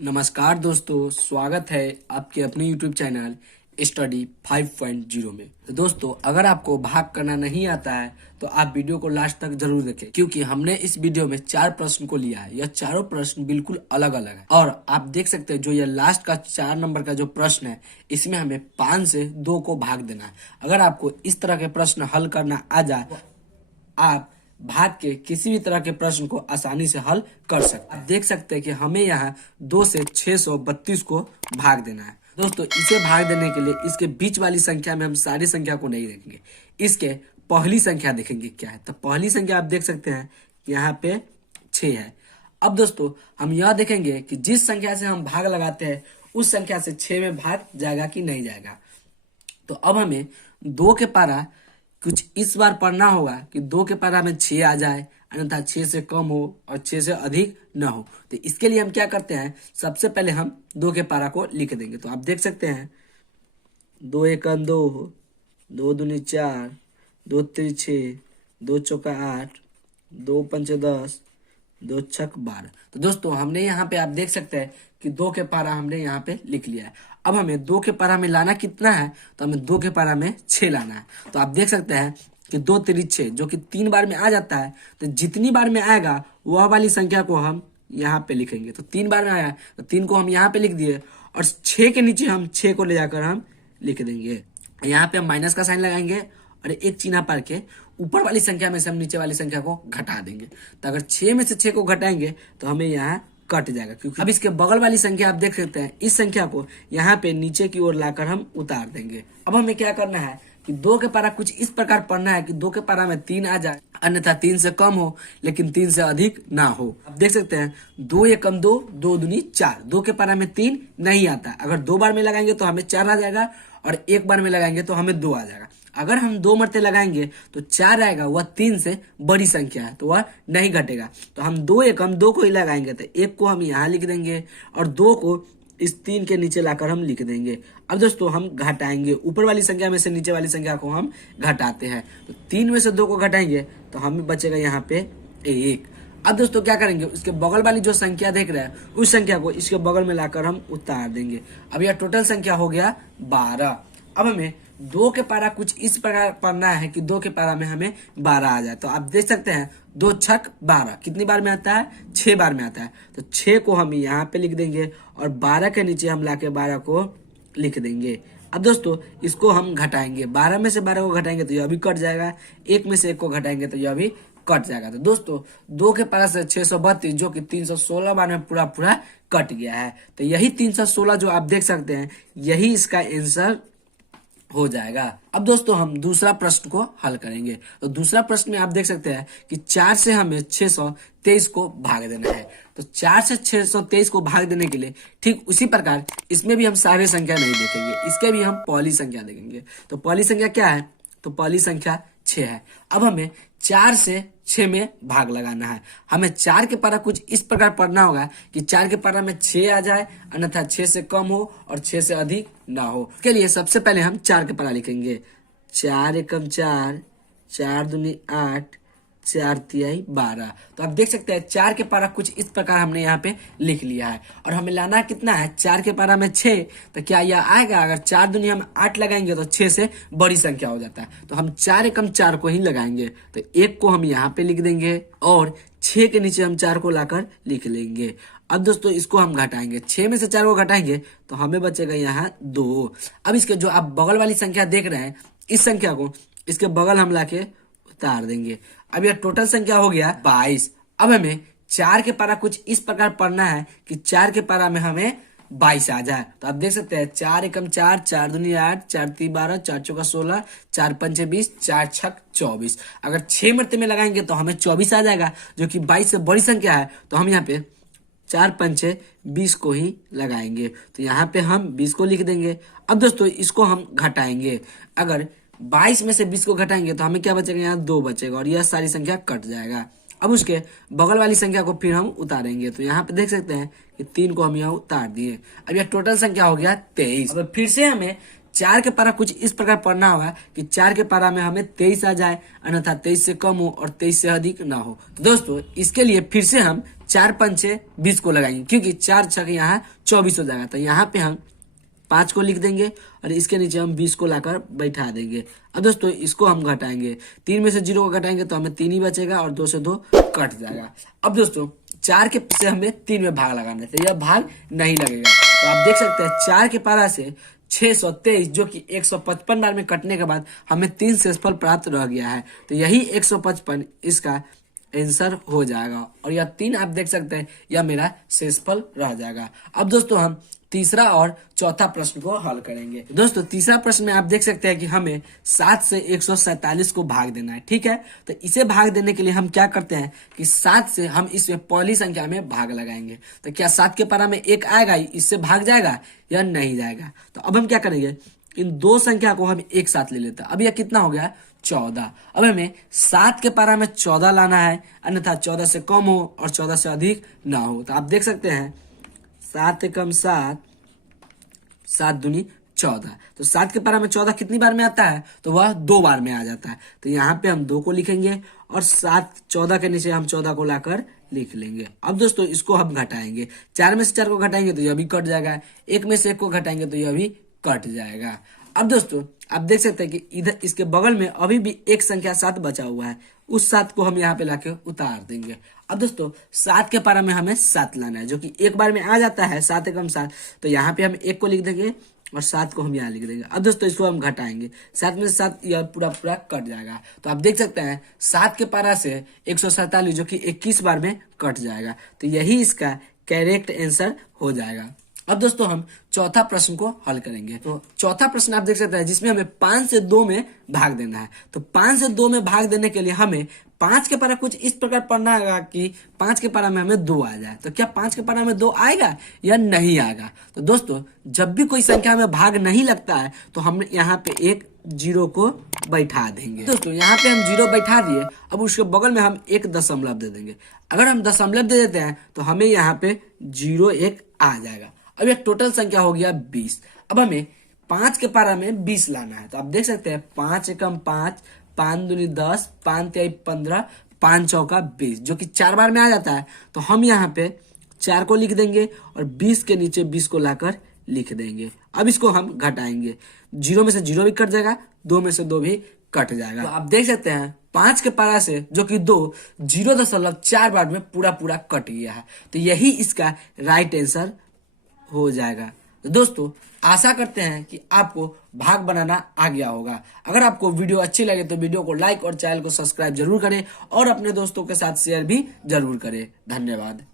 नमस्कार दोस्तों, स्वागत है आपके अपने YouTube चैनल स्टडी 5.0 में। तो दोस्तों, अगर आपको भाग करना नहीं आता है तो आप वीडियो को लास्ट तक जरूर देखें, क्योंकि हमने इस वीडियो में 4 प्रश्न को लिया है। यह चारों प्रश्न बिल्कुल अलग अलग है और आप देख सकते हैं जो यह लास्ट का 4 नंबर का जो प्रश्न है, इसमें हमें 5 से 2 को भाग देना है। अगर आपको इस तरह के प्रश्न हल करना आ जाए, आप भाग के किसी भी तरह के प्रश्न को आसानी से हल कर सकते हैं। आप देख सकते हैं कि हमें यहाँ 2 से 632 को भाग देना है। दोस्तों, इसे भाग देने के लिए इसके बीच वाली संख्या में हम सारी संख्या को नहीं देखेंगे, इसके पहली संख्या देखेंगे क्या है। तो पहली संख्या आप देख सकते हैं यहाँ पे 6 है। अब दोस्तों, हम यह देखेंगे कि जिस संख्या से हम भाग लगाते हैं उस संख्या से 6 में भाग जाएगा कि नहीं जाएगा। तो अब हमें 2 के पारा कुछ इस बार पढ़ना होगा कि 2 के पारा में 6 आ जाए, अन्यथा 6 से कम हो और 6 से अधिक न हो। तो इसके लिए हम क्या करते हैं, सबसे पहले हम 2 के पारा को लिख देंगे। तो आप देख सकते हैं 2 एकम 2, 2 दूनी 4, 2 तीन 6, 2 चौका 8, 2 पंचे 10, 2 छक 12। तो दोस्तों, हमने यहाँ पे आप देख सकते हैं कि 2 के पारा हमने यहाँ पे लिख लिया है। अब हमें 2 के पारा में लाना कितना है, तो हमें 2 के पारा में 6 लाना है। तो आप देख सकते हैं कि 2 3 6 जो कि 3 बार में आ जाता है। तो जितनी बार में आएगा वह वाली संख्या को हम यहाँ पे लिखेंगे। तो 3 बार में आया तो 3 को हम यहाँ पे लिख दिए और 6 के नीचे हम 6 को ले जाकर हम लिख देंगे। यहाँ पे हम माइनस का साइन लगाएंगे और एक चिन्ह पार के ऊपर वाली संख्या में से हम नीचे वाली संख्या को घटा देंगे। तो अगर 6 में से 6 को घटाएंगे तो हमें यहाँ कट जाएगा, क्योंकि अब इसके बगल वाली संख्या आप देख सकते हैं, इस संख्या को यहाँ पे नीचे की ओर लाकर हम उतार देंगे। अब हमें क्या करना है कि 2 के पारा कुछ इस प्रकार पढ़ना है कि 2 के पारा में 3 आ जाए, अन्यथा 3 से कम हो लेकिन 3 से अधिक ना हो। आप देख सकते हैं 2 एकम 2, 2 दूनी 4। 2 के पारा में 3 नहीं आता, अगर 2 बार में लगाएंगे तो हमें 4 आ जाएगा और 1 बार में लगाएंगे तो हमें 2 आ जाएगा। अगर हम 2 मरते लगाएंगे तो 4 आएगा, वह 3 से बड़ी संख्या है तो वह नहीं घटेगा। तो हम 2 एकम 2 को ही लगाएंगे, तो 1 को हम यहाँ लिख देंगे और 2 को इस 3 के नीचे लाकर हम लिख देंगे। अब दोस्तों, हम घटाएंगे, ऊपर वाली संख्या में से नीचे वाली संख्या को हम घटाते हैं। तो 3 में से 2 को घटाएंगे तो हमें बचेगा यहाँ पे 1। अब दोस्तों क्या करेंगे, उसके बगल वाली जो संख्या देख रहे हैं उस संख्या को इसके बगल में लाकर हम उतार देंगे। अब यह टोटल संख्या हो गया 12। अब हमें 2 के पारा कुछ इस प्रकार पढ़ना है कि 2 के पारा में हमें 12 आ जाए। तो आप देख सकते हैं 2 छक 12 कितनी बार में आता है, 6 बार में आता है। तो 6 को हम यहाँ पे लिख देंगे और 12 के नीचे हम लाके 12 को लिख देंगे। अब दोस्तों, इसको हम घटाएंगे, 12 में से 12 को घटाएंगे तो यह भी कट जाएगा, 1 में से 1 को घटाएंगे तो यह भी कट जाएगा। तो दोस्तों, 2 के पारा से 632 जो कि 316 बार में पूरा पूरा कट गया है। तो यही 316 जो आप देख सकते हैं, यही इसका आंसर हो जाएगा। अब दोस्तों, हम दूसरा प्रश्न को हल करेंगे। तो दूसरा प्रश्न में आप देख सकते हैं कि 4 से हमें 623 को भाग देना है। तो 4 से 623 को भाग देने के लिए ठीक उसी प्रकार इसमें भी हम सारे संख्या नहीं देखेंगे, इसके भी हम पहली संख्या देखेंगे। तो पहली संख्या क्या है, तो पहली संख्या 6 है। अब हमें 4 से 6 में भाग लगाना है। हमें 4 के पारा कुछ इस प्रकार पढ़ना होगा कि 4 के पारा में 6 आ जाए, अन्यथा 6 से कम हो और 6 से अधिक ना हो। इसके लिए सबसे पहले हम 4 के पारा लिखेंगे। 4 एकम 4, 4 दूनी 8, 4 तिहाई 12। तो आप देख सकते हैं 4 के पारा कुछ इस प्रकार हमने यहाँ पे लिख लिया है और हमें लाना कितना है, 4 के पारा में 6। तो क्या यह आएगा, अगर 4 दूनी हम 8 लगाएंगे तो 6 से बड़ी संख्या हो जाता है। तो हम 4 एकम 4 को ही लगाएंगे। तो 1 को हम यहाँ पे लिख देंगे और 6 के नीचे हम 4 को लाकर लिख लेंगे। अब दोस्तों, इसको हम घटाएंगे, 6 में से 4 को घटाएंगे तो हमें बचेगा यहाँ 2। अब इसके जो आप बगल वाली संख्या देख रहे हैं, इस संख्या को इसके बगल हम लाके उतार देंगे। अब यह टोटल संख्या हो गया 22। अब हमें 4 के पारा कुछ इस प्रकार पढ़ना है कि 4 के पारा में हमें 22 आ जाए। तो आप देख सकते हैं 4 एकम 4, 4 दूनी 8, 4 तीन 12, 4 चौका 16, 4 पंचे 20, 4 छक 24। अगर 6 मरते में लगाएंगे तो हमें 24 आ जाएगा, जो कि 22 से बड़ी संख्या है। तो हम यहाँ पे 4 पंचे 20 को ही लगाएंगे। तो यहाँ पे हम 20 को लिख देंगे। अब दोस्तों, इसको हम घटाएंगे, अगर 22 में से 20 को घटाएंगे तो हमें क्या बचेगा, यहाँ 2 बचेगा और यह सारी संख्या कट जाएगा। अब उसके बगल वाली संख्या को फिर हम उतारेंगे। तो यहाँ पे देख सकते हैं कि 3 को हम यहाँ उतार दिए। अब यह टोटल संख्या हो गया 23। अब फिर से हमें 4 के पारा कुछ इस प्रकार पढ़ना होगा कि 4 के पारा में हमें 23 आ जाए, अन्यथा 23 से कम हो और 23 से अधिक ना हो। तो दोस्तों इसके लिए फिर से हम 4 पंचे 20 को लगाएंगे, क्योंकि 4 छक यहाँ 24 हो जाएगा। तो यहाँ पे हम 5 को लिख देंगे और इसके नीचे हम 20 को लाकर बैठा देंगे। अब दोस्तों इसको हम घटाएंगे, 3 में से 0 को घटाएंगे तो हमें 3 ही बचेगा और 2 से 2 कट जाएगा। अब दोस्तों 4 के से हमें 3 में भाग लगाना है, तो यह भाग नहीं लगेगा। तो आप देख सकते हैं 4 के पारा से 623 जो कि 155 बार में कटने के बाद हमें 3 शेषफल प्राप्त रह गया है। तो यही 155 इसका आंसर हो जाएगा और यह 3 आप देख सकते हैं यह मेरा शेषफल रह जाएगा। अब दोस्तों हम तीसरा और चौथा प्रश्न को हल करेंगे। दोस्तों तीसरा प्रश्न में आप देख सकते हैं कि हमें 7 से 147 को भाग देना है, ठीक है। तो इसे भाग देने के लिए हम क्या करते हैं कि 7 से हम इसमें पहली संख्या में भाग लगाएंगे। तो क्या 7 के पारा में 1 आएगा, इससे भाग जाएगा या नहीं जाएगा। तो अब हम क्या करेंगे, इन दो संख्या को हम एक साथ ले लेते हैं। अब यह कितना हो गया 14। अब हमें 7 के पारा में 14 लाना है, अन्यथा 14 से कम हो और 14 से अधिक ना हो। तो आप देख सकते हैं 7 एकम 7, 7 दूनी 14। तो 7 के पारा में 14 कितनी बार में आता है, तो वह 2 बार में आ जाता है। तो यहाँ पे हम 2 को लिखेंगे और 7 14 के नीचे हम 14 को लाकर लिख लेंगे। अब दोस्तों इसको हम घटाएंगे, 4 में से 4 को घटाएंगे तो यह भी कट जाएगा, 1 में से 1 को घटाएंगे तो यह भी कट जाएगा। अब दोस्तों आप देख सकते हैं कि इधर इसके बगल में अभी भी एक संख्या 7 बचा हुआ है, उस 7 को हम यहाँ पे लाके उतार देंगे। अब दोस्तों 7 के पारा में हमें 7 लाना है, जो कि एक बार में आ जाता है, 7 एकम 7। तो यहाँ पे हम 1 को लिख देंगे और 7 को हम यहाँ लिख देंगे। अब दोस्तों इसको हम घटाएंगे, 7 में से 7 यह पूरा पूरा कट जाएगा। तो आप देख सकते हैं 7 के पारा से 147 जो कि 21 बार में कट जाएगा। तो यही इसका करेक्ट आंसर हो जाएगा। अब दोस्तों हम चौथा प्रश्न को हल करेंगे। तो चौथा प्रश्न आप देख सकते हैं जिसमें हमें 5 से 2 में भाग देना है। तो 5 से 2 में भाग देने के लिए हमें 5 के पारा कुछ इस प्रकार पढ़ना होगा कि 5 के पारा में हमें 2 आ जाए। तो क्या 5 के पारा में 2 आएगा या नहीं आएगा। तो दोस्तों जब भी कोई संख्या में भाग नहीं लगता है तो हम यहाँ पे एक 0 को बैठा देंगे। दोस्तों यहाँ पे हम 0 बैठा दिए, अब उसके बगल में हम एक दशमलव दे देंगे। अगर हम दशमलव दे देते हैं तो हमें यहाँ पे 0 1 आ जाएगा। अब ये टोटल संख्या हो गया 20। अब हमें 5 के पारा में 20 लाना है। तो आप देख सकते हैं 5 एकम 5, 5 दूनी 10, 5 तिहाई 15, 5 चौका 20 जो कि 4 बार में आ जाता है। तो हम यहाँ पे 4 को लिख देंगे और 20 के नीचे 20 को लाकर लिख देंगे। अब इसको हम घटाएंगे, 0 में से 0 भी कट जाएगा, 2 में से 2 भी कट जाएगा। तो आप देख सकते हैं 5 के पारा से जो कि 2 0.4 बार में पूरा पूरा कट गया है। तो यही इसका राइट आंसर हो जाएगा। तो दोस्तों आशा करते हैं कि आपको भाग बनाना आ गया होगा। अगर आपको वीडियो अच्छी लगे तो वीडियो को लाइक और चैनल को सब्सक्राइब जरूर करें और अपने दोस्तों के साथ शेयर भी जरूर करें। धन्यवाद।